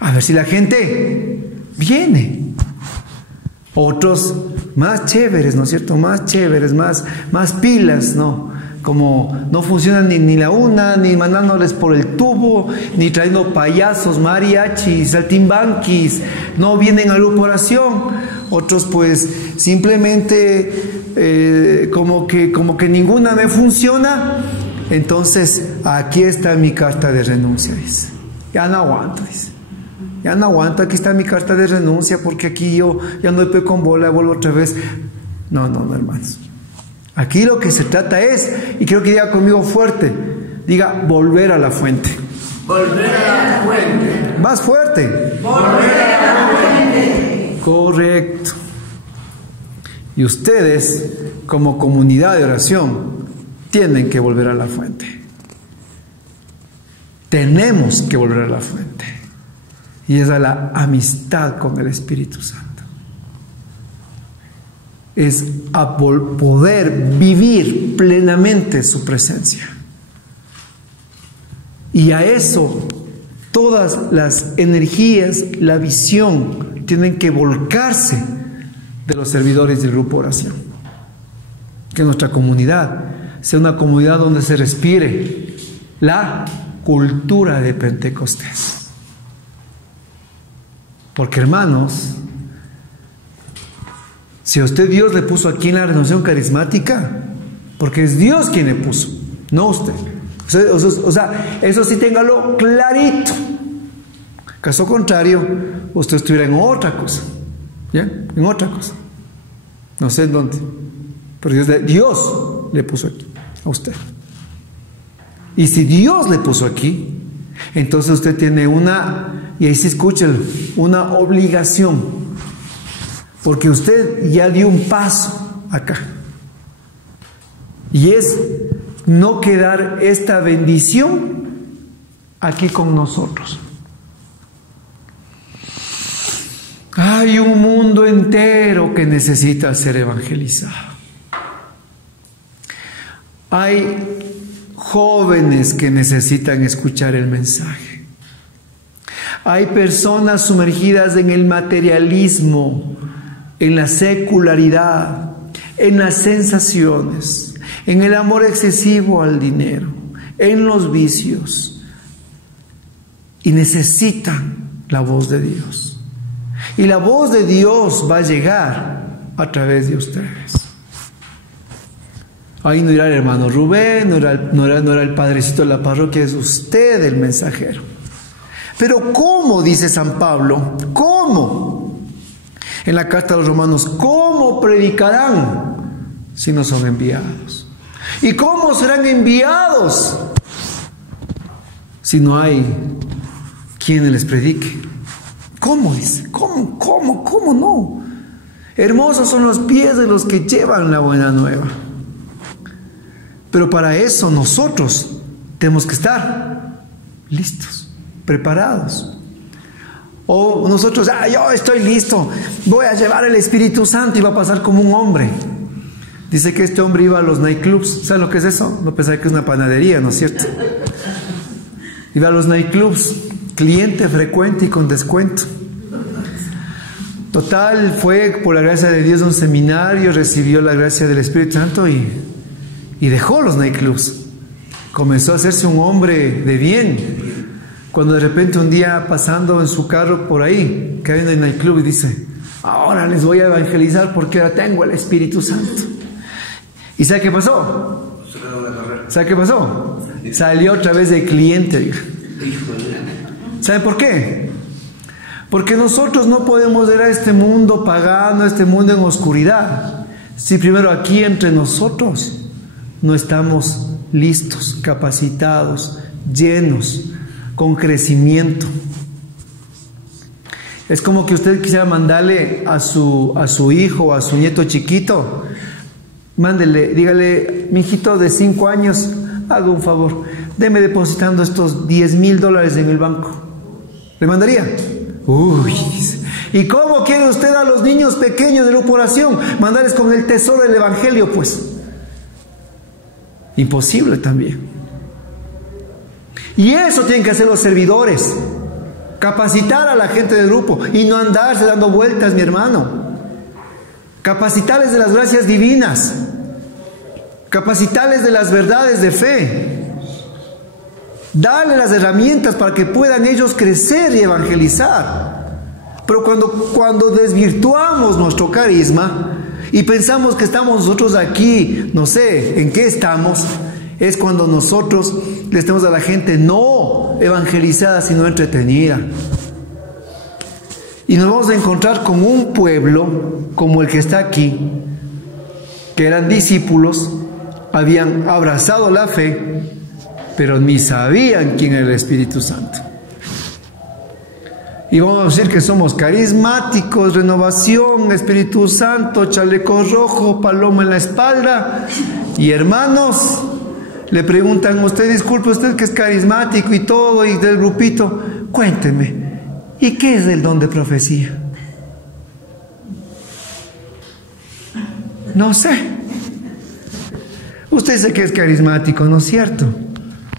a ver si la gente viene. Otros más chéveres, ¿no es cierto? Más chéveres, más pilas, ¿no? Como no funcionan ni la una, ni mandándoles por el tubo, ni trayendo payasos, mariachis, saltimbanquis, no vienen a la oración. Otros pues simplemente como que ninguna me funciona. Entonces aquí está mi carta de renuncia, dice. Ya no aguanto, dice. Ya no aguanto, aquí está mi carta de renuncia porque aquí yo ya no estoy con bola, vuelvo otra vez. No, hermanos. Aquí lo que se trata es, y quiero que diga conmigo fuerte, diga volver a la fuente. Volver a la fuente. Más fuerte. Volver a la fuente. Correcto. Y ustedes, como comunidad de oración, tienen que volver a la fuente. Tenemos que volver a la fuente. Y es a la amistad con el Espíritu Santo. Es a poder vivir plenamente su presencia. Y a eso todas las energías, la visión, tienen que volcarse de los servidores del grupo oración. Que nuestra comunidad sea una comunidad donde se respire la cultura de Pentecostés. Porque, hermanos, si a usted Dios le puso aquí en la renovación carismática, porque es Dios quien le puso, no usted. O sea, eso sí téngalo clarito. Caso contrario, usted estuviera en otra cosa. ¿Ya? En otra cosa. No sé en dónde. Pero Dios le puso aquí, a usted. Y si Dios le puso aquí, entonces usted tiene una, y ahí sí escúchelo, una obligación. Porque usted ya dio un paso acá. Y es no quedar esta bendición aquí con nosotros. Hay un mundo entero que necesita ser evangelizado. Hay jóvenes que necesitan escuchar el mensaje. Hay personas sumergidas en el materialismo, en la secularidad, en las sensaciones, en el amor excesivo al dinero, en los vicios, y necesitan la voz de Dios. Y la voz de Dios va a llegar a través de ustedes. Ahí no irá el hermano Rubén, no era el padrecito de la parroquia, es usted el mensajero. Pero ¿cómo? Dice San Pablo, ¿cómo? En la carta a los romanos, ¿cómo predicarán si no son enviados? ¿Y cómo serán enviados si no hay quien les predique? ¿Cómo? Dice, ¿cómo no? Hermosos son los pies de los que llevan la buena nueva. Pero para eso nosotros tenemos que estar listos, preparados. O nosotros, yo estoy listo, voy a llevar el Espíritu Santo y va a pasar como un hombre. Dice que este hombre iba a los nightclubs. ¿Saben lo que es eso? No pensaba que es una panadería, ¿no es cierto? Iba a los nightclubs, cliente frecuente y con descuento. Total, fue por la gracia de Dios a un seminario, recibió la gracia del Espíritu Santo y dejó los nightclubs. Comenzó a hacerse un hombre de bien. Cuando de repente un día pasando en su carro por ahí, cae en el nightclub y dice, ahora les voy a evangelizar porque ahora tengo el Espíritu Santo. ¿Y sabe qué pasó? ¿Sabe qué pasó? Salió otra vez de cliente. ¿Sabe por qué? Porque nosotros no podemos ir a este mundo pagano, a este mundo en oscuridad, si primero aquí entre nosotros no estamos listos, capacitados, llenos, con crecimiento. Es como que usted quisiera mandarle a su hijo o a su nieto chiquito, mándele, dígale, mi hijito de 5 años, haga un favor, deme depositando estos $10,000 en el banco. ¿Le mandaría? Uy. ¿Y cómo quiere usted a los niños pequeños de la oración mandarles con el tesoro del Evangelio? Pues imposible también. Y eso tienen que hacer los servidores, capacitar a la gente del grupo y no andarse dando vueltas, mi hermano. Capacitarles de las gracias divinas, capacitarles de las verdades de fe, darle las herramientas para que puedan ellos crecer y evangelizar. Pero cuando desvirtuamos nuestro carisma y pensamos que estamos nosotros aquí, no sé en qué estamos, es cuando nosotros les tenemos a la gente no evangelizada, sino entretenida. Y nos vamos a encontrar con un pueblo como el que está aquí, que eran discípulos, habían abrazado la fe, pero ni sabían quién era el Espíritu Santo. Y vamos a decir que somos carismáticos, renovación, Espíritu Santo, chaleco rojo, paloma en la espalda. Y hermanos, le preguntan, usted disculpe, usted que es carismático y todo, y del grupito, cuénteme, ¿y qué es el don de profecía? No sé. Usted dice que es carismático, ¿no es cierto?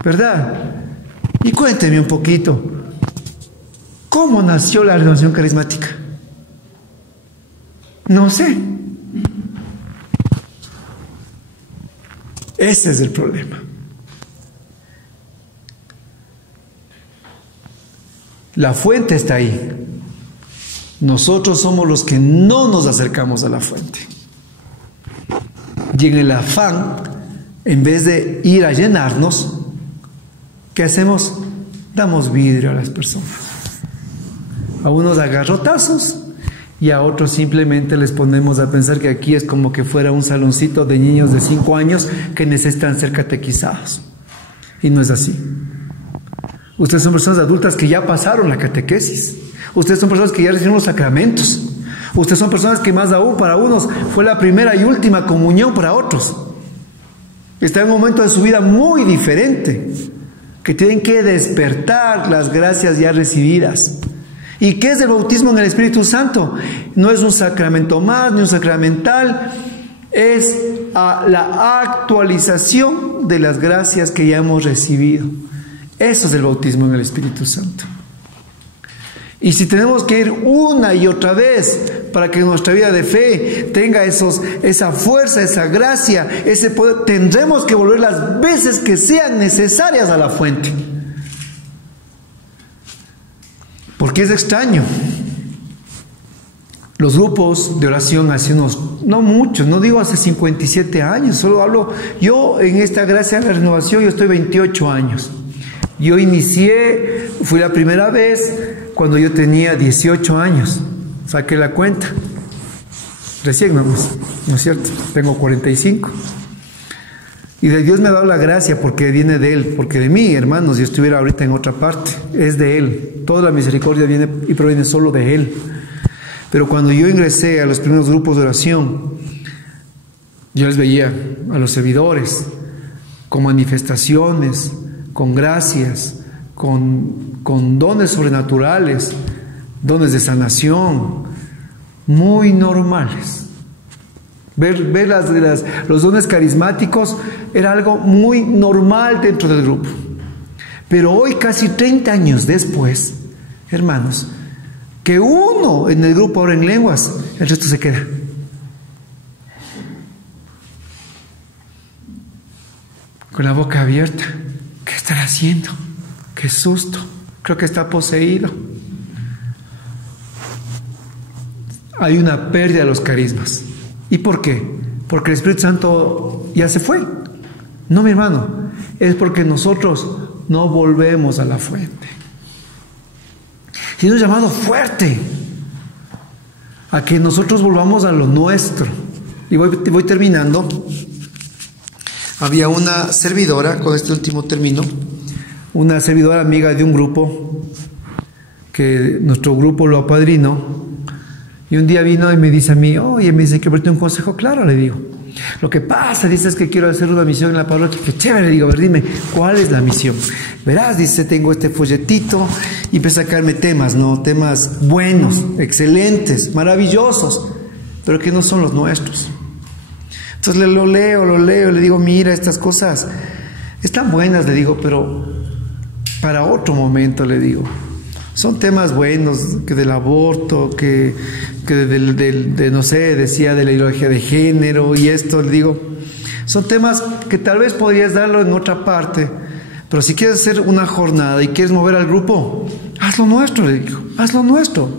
¿Verdad? Y cuénteme un poquito, ¿cómo nació la renovación carismática? No sé. Ese es el problema. La fuente está ahí. Nosotros somos los que no nos acercamos a la fuente. Y en el afán, en vez de ir a llenarnos, ¿qué hacemos? Damos vidrio a las personas. A unos a garrotazos y a otros simplemente les ponemos a pensar que aquí es como que fuera un saloncito de niños de 5 años que necesitan ser catequizados. Y no es así. Ustedes son personas adultas que ya pasaron la catequesis. Ustedes son personas que ya recibieron los sacramentos. Ustedes son personas que más aún para unos fue la primera y última comunión para otros. Están en un momento de su vida muy diferente, que tienen que despertar las gracias ya recibidas. ¿Y qué es el bautismo en el Espíritu Santo? No es un sacramento más, ni un sacramental, es la actualización de las gracias que ya hemos recibido. Eso es el bautismo en el Espíritu Santo. Y si tenemos que ir una y otra vez para que nuestra vida de fe tenga esa fuerza, esa gracia, ese poder, tendremos que volver las veces que sean necesarias a la fuente. Porque es extraño. Los grupos de oración hace unos, no muchos, no digo hace 57 años, solo hablo, yo en esta gracia de la renovación, yo estoy 28 años. Yo inicié, fui la primera vez cuando yo tenía 18 años, saqué la cuenta, recién nomás, ¿no es cierto? Tengo 45. Y de Dios me ha dado la gracia porque viene de Él, porque de mí, hermanos, yo estuviera ahorita en otra parte, es de Él. Toda la misericordia viene y proviene solo de Él. Pero cuando yo ingresé a los primeros grupos de oración, yo les veía a los servidores con manifestaciones, con gracias, con dones sobrenaturales, dones de sanación, muy normales. Ver los dones carismáticos era algo muy normal dentro del grupo. Pero hoy, casi 30 años después, hermanos, que uno en el grupo ora en lenguas, el resto se queda. Con la boca abierta. ¿Qué estará haciendo? ¡Qué susto! Creo que está poseído. Hay una pérdida de los carismas. ¿Y por qué? Porque el Espíritu Santo ya se fue. No, mi hermano, es porque nosotros no volvemos a la fuente. Y es un llamado fuerte a que nosotros volvamos a lo nuestro. Y voy terminando. Había una servidora, con este último término, una servidora amiga de un grupo, que nuestro grupo lo apadrinó. Y un día vino y me dice a mí, oye, me dice que darte un consejo. Claro, le digo. Lo que pasa, dice, es que quiero hacer una misión en la parroquia. Que chévere, le digo, a ver, dime, ¿cuál es la misión? Verás, dice, tengo este folletito y empecé a sacarme temas, ¿no? Temas buenos, excelentes, maravillosos, pero que no son los nuestros. Entonces lo leo, le digo, mira, estas cosas están buenas, le digo, pero para otro momento, le digo. Son temas buenos, que del aborto, que no sé, decía de la ideología de género y esto, le digo, son temas que tal vez podrías darlo en otra parte, pero si quieres hacer una jornada y quieres mover al grupo, haz lo nuestro, le digo, haz lo nuestro,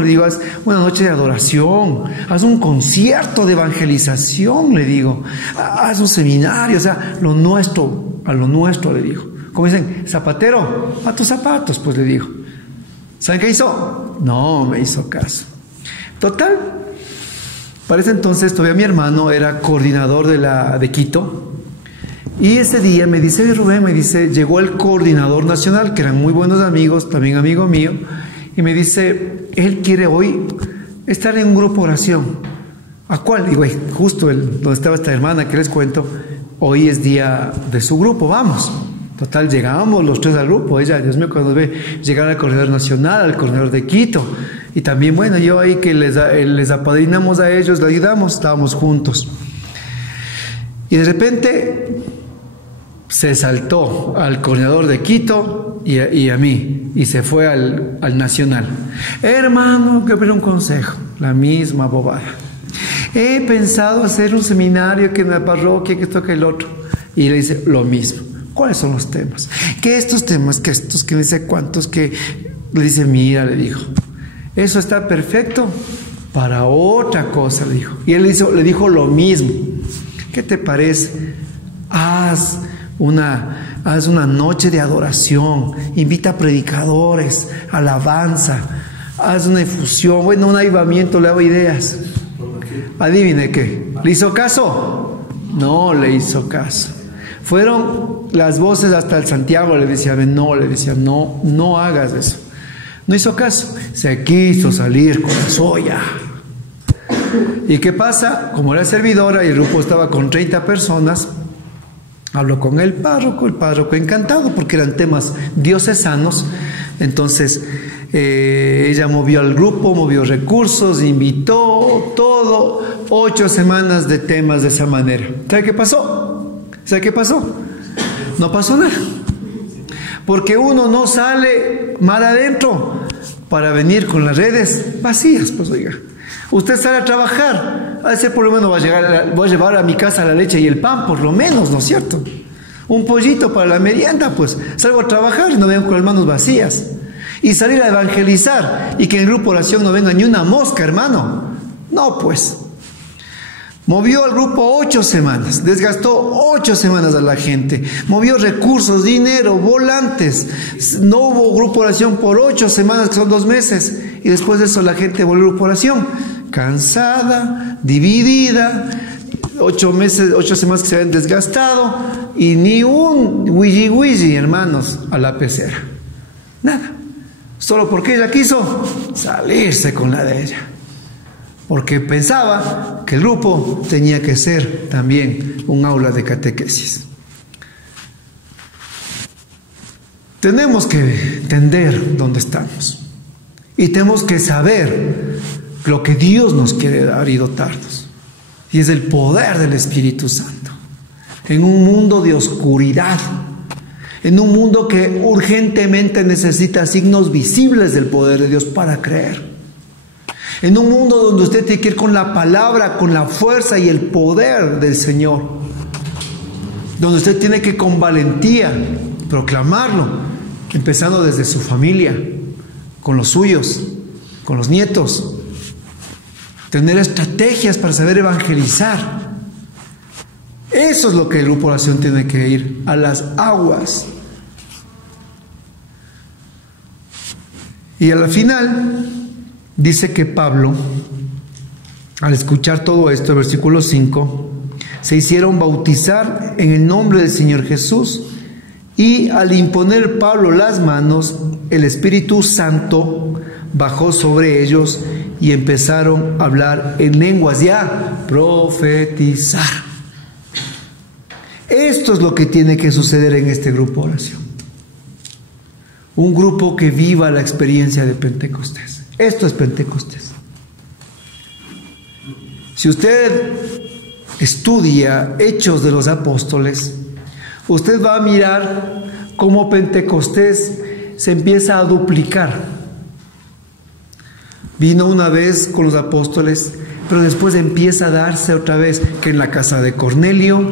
le digo, haz una noche de adoración, haz un concierto de evangelización, le digo, haz un seminario, o sea, lo nuestro, a lo nuestro, le digo. Como dicen, zapatero, a tus zapatos, pues le digo. ¿Saben qué hizo? No me hizo caso. Total, para ese entonces todavía mi hermano era coordinador de Quito. Y ese día me dice, Rubén, me dice, llegó el coordinador nacional, que eran muy buenos amigos, también amigo mío, y me dice, él quiere hoy estar en un grupo de oración. ¿A cuál? Digo, justo donde estaba esta hermana que les cuento, hoy es día de su grupo, vamos. Total, llegamos los tres al grupo. Ella, Dios mío, cuando ve llegar al Coordinador Nacional, al Coordinador de Quito. Y también, bueno, yo ahí que les apadrinamos a ellos, les ayudamos, estábamos juntos. Y de repente se saltó al Coordinador de Quito y a mí, y se fue al Nacional. Hermano, que pedir un consejo, la misma bobada. He pensado hacer un seminario que en la parroquia, que esto, que el otro. Y le dice lo mismo. ¿Cuáles son los temas? Que estos temas, que estos, que no sé cuántos, que le dice, mira, le dijo, eso está perfecto para otra cosa, le dijo. Y él le dijo lo mismo. ¿Qué te parece? Haz una noche de adoración, invita a predicadores, alabanza, haz una difusión, bueno, un avivamiento, le hago ideas. Adivine qué, ¿le hizo caso? No le hizo caso. Fueron las voces hasta el Santiago, le decían, no hagas eso. No hizo caso, se quiso salir con la soya. ¿Y qué pasa? Como era servidora y el grupo estaba con 30 personas, habló con el párroco encantado porque eran temas diocesanos. Entonces ella movió al grupo, movió recursos, invitó todo, 8 semanas de temas de esa manera. ¿Sabe qué pasó? No pasó nada. Porque uno no sale mal adentro para venir con las redes vacías, pues oiga. Usted sale a trabajar, a ese por lo menos voy a llevar a mi casa la leche y el pan, por lo menos, ¿no es cierto? Un pollito para la merienda, pues salgo a trabajar y no vengo con las manos vacías. Y salir a evangelizar y que en el grupo de oración no venga ni una mosca, hermano. No, pues. Movió al grupo 8 semanas, desgastó 8 semanas a la gente, movió recursos, dinero, volantes. No hubo grupo de oración por 8 semanas, que son 2 meses. Y después de eso la gente volvió al grupo de oración, cansada, dividida, 8 semanas que se habían desgastado, y ni un wiji, hermanos, a la pecera. Nada. Solo porque ella quiso salirse con la de ella. Porque pensaba que el grupo tenía que ser también un aula de catequesis. Tenemos que entender dónde estamos. Y tenemos que saber lo que Dios nos quiere dar y dotarnos. Y es el poder del Espíritu Santo. En un mundo de oscuridad, en un mundo que urgentemente necesita signos visibles del poder de Dios para creer. En un mundo donde usted tiene que ir con la palabra, con la fuerza y el poder del Señor. Donde usted tiene que con valentía proclamarlo, empezando desde su familia, con los suyos, con los nietos. Tener estrategias para saber evangelizar. Eso es lo que el grupo de oración tiene que ir, a las aguas. Y a la final dice que Pablo, al escuchar todo esto, el versículo 5, se hicieron bautizar en el nombre del Señor Jesús, y al imponer Pablo las manos, el Espíritu Santo bajó sobre ellos y empezaron a hablar en lenguas y a profetizar. Esto es lo que tiene que suceder en este grupo de oración. Un grupo que viva la experiencia de Pentecostés. Esto es Pentecostés. Si usted estudia Hechos de los Apóstoles, usted va a mirar cómo Pentecostés se empieza a duplicar. Vino una vez con los apóstoles, pero después empieza a darse otra vez, que en la casa de Cornelio,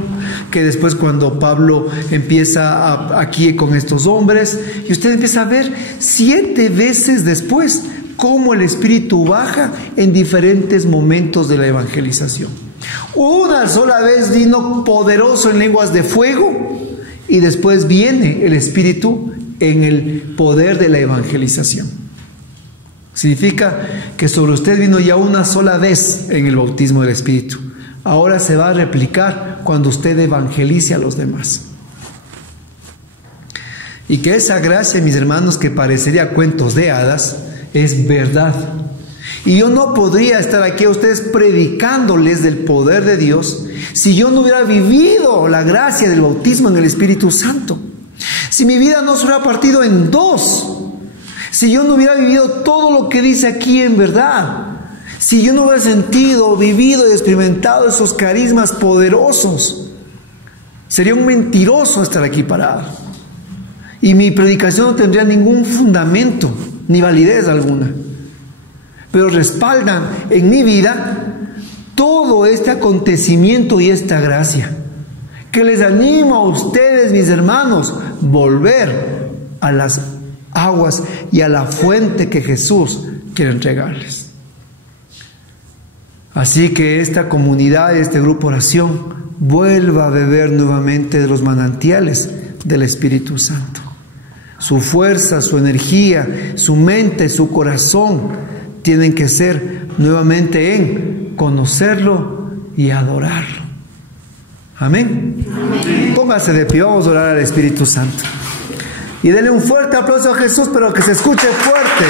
que después cuando Pablo empieza aquí con estos hombres, y usted empieza a ver 7 veces después cómo el Espíritu baja en diferentes momentos de la evangelización. Una sola vez vino poderoso en lenguas de fuego, y después viene el Espíritu en el poder de la evangelización. Significa que sobre usted vino ya una sola vez en el bautismo del Espíritu. Ahora se va a replicar cuando usted evangelice a los demás. Y que esa gracia, mis hermanos, que parecería cuentos de hadas, es verdad. Y yo no podría estar aquí a ustedes predicándoles del poder de Dios si yo no hubiera vivido la gracia del bautismo en el Espíritu Santo. Si mi vida no se hubiera partido en dos, si yo no hubiera vivido todo lo que dice aquí en verdad, si yo no hubiera sentido, vivido y experimentado esos carismas poderosos, sería un mentiroso estar aquí parado. Y mi predicación no tendría ningún fundamento, ni validez alguna. Pero respaldan en mi vida todo este acontecimiento y esta gracia, que les animo a ustedes, mis hermanos, volver a las aguas y a la fuente que Jesús quiere entregarles. Así que esta comunidad, este grupo oración, vuelva a beber nuevamente de los manantiales del Espíritu Santo. Su fuerza, su energía, su mente, su corazón tienen que ser nuevamente en conocerlo y adorarlo. Amén. Amén. Póngase de pie, vamos a orar al Espíritu Santo. Y denle un fuerte aplauso a Jesús, pero que se escuche fuerte.